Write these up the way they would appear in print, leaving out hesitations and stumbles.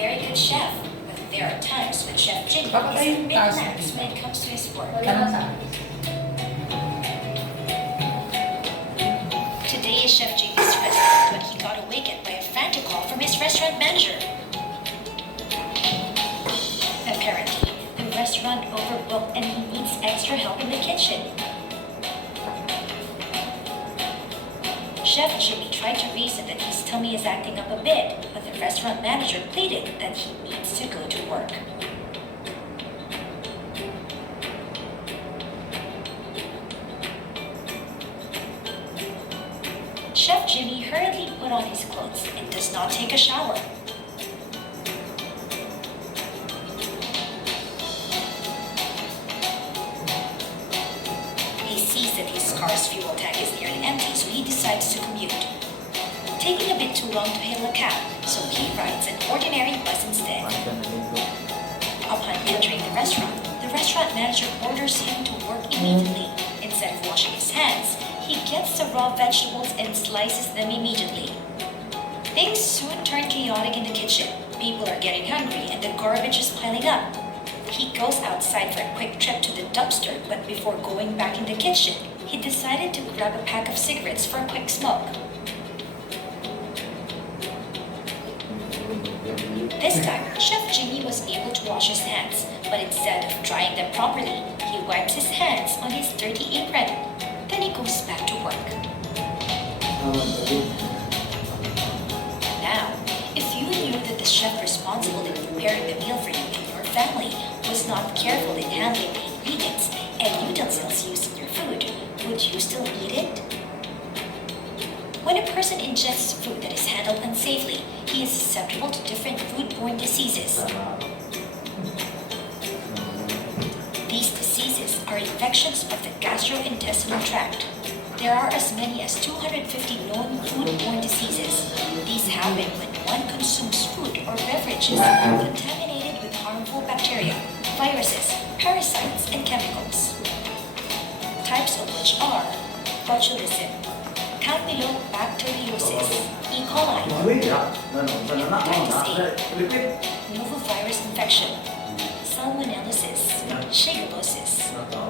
very good chef, but there are times when Chef Jimmy is Bakit a tayo bit taas lax dito? when it comes to his work. Today is Chef Jimmy's restaurant when he got awakened by a frantic call from his restaurant manager. Apparently, the restaurant overbooked and he needs extra help in the kitchen. Chef Jimmy tried to reason that his tummy is acting up a bit, but the restaurant manager pleaded that he needs to go to work. Chef Jimmy hurriedly put on his clothes and does not take a shower. He sees that his car's fuel tank is nearly empty, so he decides to commute. Taking a bit too long to hail a cab, so he rides an ordinary bus instead. Upon entering the restaurant manager orders him to work immediately. Instead of washing his hands, he gets the raw vegetables and slices them immediately. Things soon turn chaotic in the kitchen. People are getting hungry and the garbage is piling up. He goes outside for a quick trip to the dumpster, but before going back in the kitchen, he decided to grab a pack of cigarettes for a quick smoke. This time, Chef Jimmy was able to wash his hands, but instead of drying them properly, he wipes his hands on his dirty apron. Then he goes back to work. Now, if you knew that the chef responsible in preparing the meal for you and your family was not careful in handling the ingredients and utensils used in your food, would you still eat it? When a person ingests food that is handled unsafely, he is susceptible to different foodborne diseases. These diseases are infections of the gastrointestinal tract. There are as many as 250 known foodborne diseases. These happen when one consumes food or beverages contaminated with harmful bacteria, viruses, parasites, and chemicals. Types of which are botulism, Campylobacteriosis, E. coli, hepatitis A, novovirus infection, salmonellosis, shigellosis.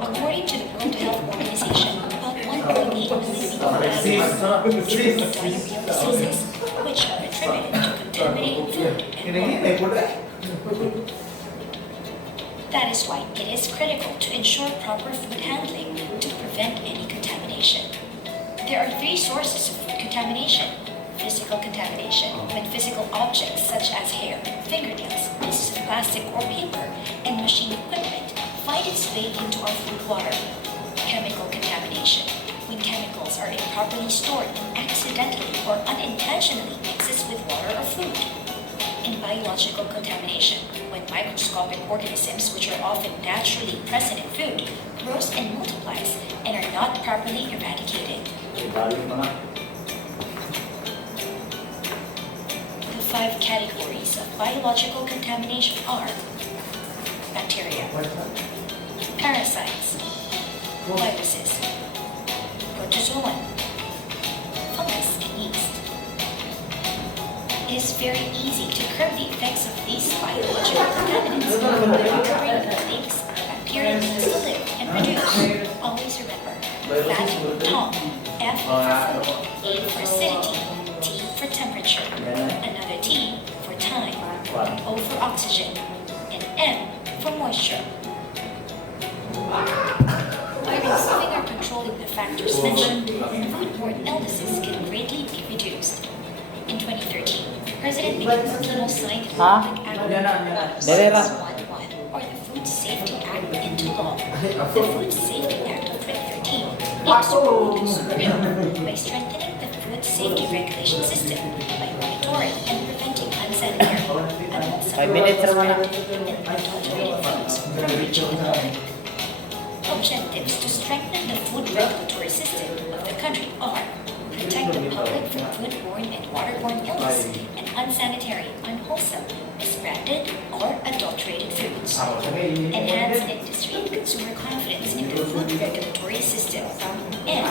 According to the World Health Organization, about 1.8 million people have diarrheal diseases, which are attributed to contaminating food and water. That is why it is critical to ensure proper food handling to prevent any contamination. There are three sources of food contamination: physical contamination, when physical objects such as hair, fingernails, pieces of plastic or paper, and machine equipment find its way into our food water. Chemical contamination, when chemicals are improperly stored and accidentally or unintentionally mixes with water or food. And biological contamination, when microscopic organisms which are often naturally present in food grows and multiplies and are not properly eradicated. The 5 categories of biological contamination are bacteria, parasites, viruses, protozoan, fungus, and yeast. It is very easy to curb the effects of these biological contaminants by covering the leaks bacteria needs to live and produce. Always remember, fat, Tom, F for food, A for acidity, T for temperature, another T for time, O for oxygen, and M for moisture. By removing or controlling the factors mentioned, foodborne illnesses can greatly be reduced. In 2013, President Benigno Aquino signed the Public Act 611, or the Food Safety Act, into law. The Food Safety Act of 2013 aims to promote consumer health by strengthening the food safety regulation system by monitoring and preventing unsanitary, unwholesome, 5 minutes, Ramona. and adulterated foods from reaching the public. Objectives to strengthen the food regulatory system of the country are: protect the public from foodborne and waterborne illness and unsanitary, unwholesome, misbranded, or adulterated foods. Enhance industry and consumer confidence in the food regulatory system. And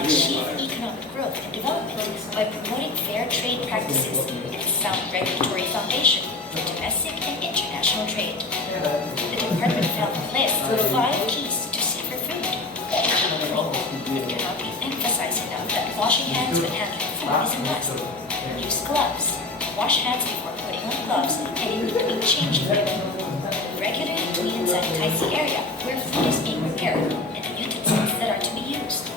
achieve economic growth and development by promoting fair trade practices and sound regulatory foundation for domestic domestic and international trade. The Department of Health lists 5 keys to safer food. It cannot be emphasized enough that washing hands when handling food is a must. Use gloves. Wash hands before putting on gloves and in between changing them. Regularly clean and sanitize the area where food is being prepared and the utensils that are to be used.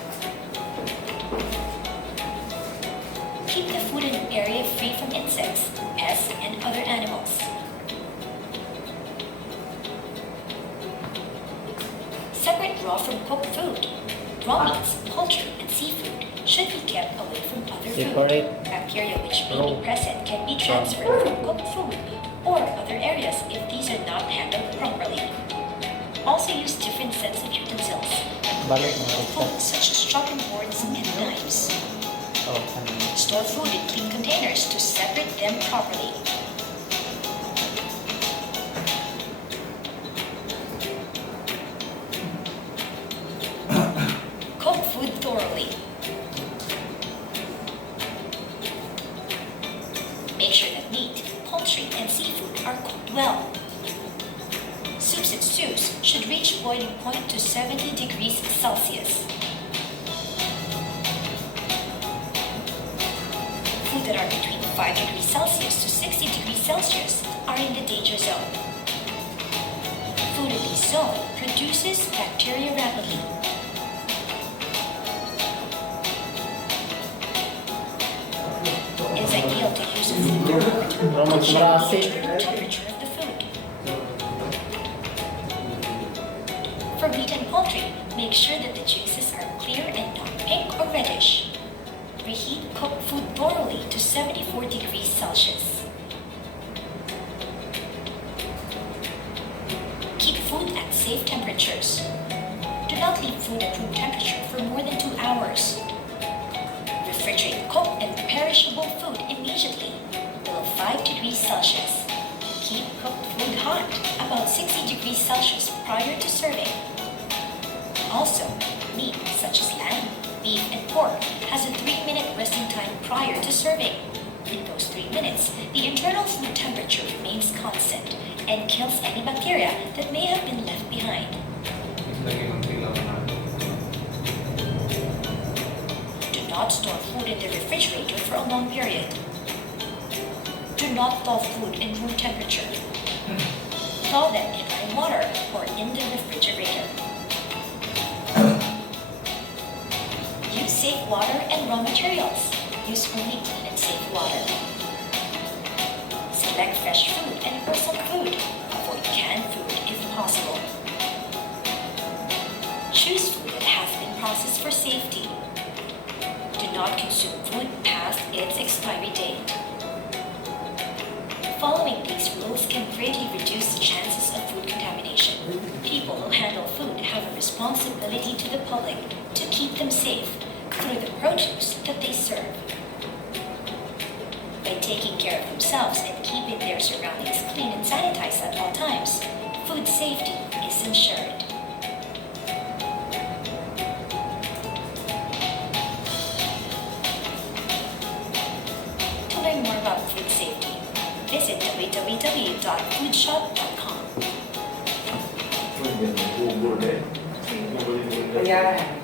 Keep the food in an area free from insects, pests, and other animals. Separate raw from cooked food. Raw meats, poultry, and seafood should be kept away from other food. Bacteria which may be present can be transferred from cooked food or other areas if these are not handled properly. Also use different sets of utensils. Food such as chopping boards and knives. Store food in clean containers to separate them properly. Cook food thoroughly. Make sure that meat, poultry, and seafood are cooked well. Soups and stews should reach boiling point to 70 degrees Celsius. Food that are between 5 degrees Celsius to 60 degrees Celsius are in the danger zone. Food in this zone produces bacteria rapidly. It is ideal to use a food thermometer to check the internal temperature of the food. For meat and poultry, make sure that the juices are clear and not pink or reddish. Reheat cooked food thoroughly to 74 degrees Celsius. Keep food at safe temperatures. Do not leave food at room temperature for more than 2 hours. Refrigerate cooked and perishable food immediately below 5 degrees Celsius. Keep cooked food hot, about 60 degrees Celsius prior to serving. Also, meat such as lamb, beef, and pork has a 3-minute resting time prior to serving. In those 3 minutes, the internal food temperature remains constant and kills any bacteria that may have been left behind. Do not store food in the refrigerator for a long period. Do not thaw food in room temperature. Thaw them in running water or in the refrigerator. Use safe water and raw materials. Use only clean and safe water. Select fresh food and wholesome food. Avoid canned food if possible. Choose food that has been processed for safety. Do not consume food past its expiry date. Following these rules can greatly reduce the chances of food contamination. People who handle food have a responsibility to the public to keep them safe through the produce that they serve. By taking care of themselves and keeping their surroundings clean and sanitized at all times, food safety is ensured. To learn more about food safety, visit www.foodshop.com.